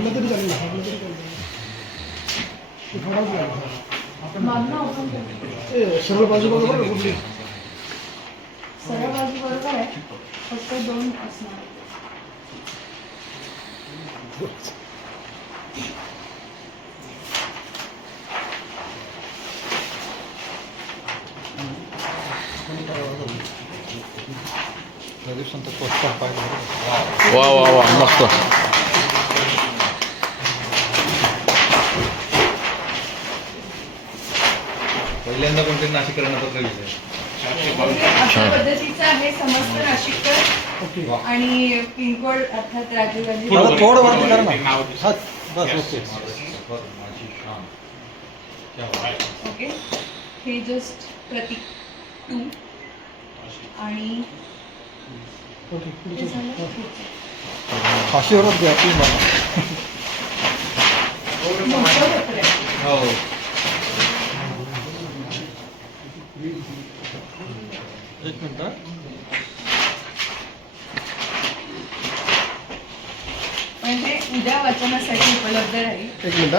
घडलं तरी चालेल, घडलं तरी चालेल. सरळ बाजू बरोबर आहे कुठली? सरळ बाजू बरोबर आहे, फक्त 2 असणार. वा वा वा मस्त. पहिल्यांदा कोणते नाशिककरांना पत्र लिहिलंय? अशा पद्धतीचं आहे समस्त नाशिककर ओके. आणि पिनकोड अर्थात राजीव गांधी. थोडं वरती करा ना. हात बस ओके. ओके, हे जस्ट प्रतीक 2 आणि ओके. हे झालं पुढचं. फाशीवरच द्या प्लीज मला. मोठं पत्र आहे. हो. एक मिनिट. पण हे उद्या वाचनासाठी उपलब्ध राहील. एक मिनिट.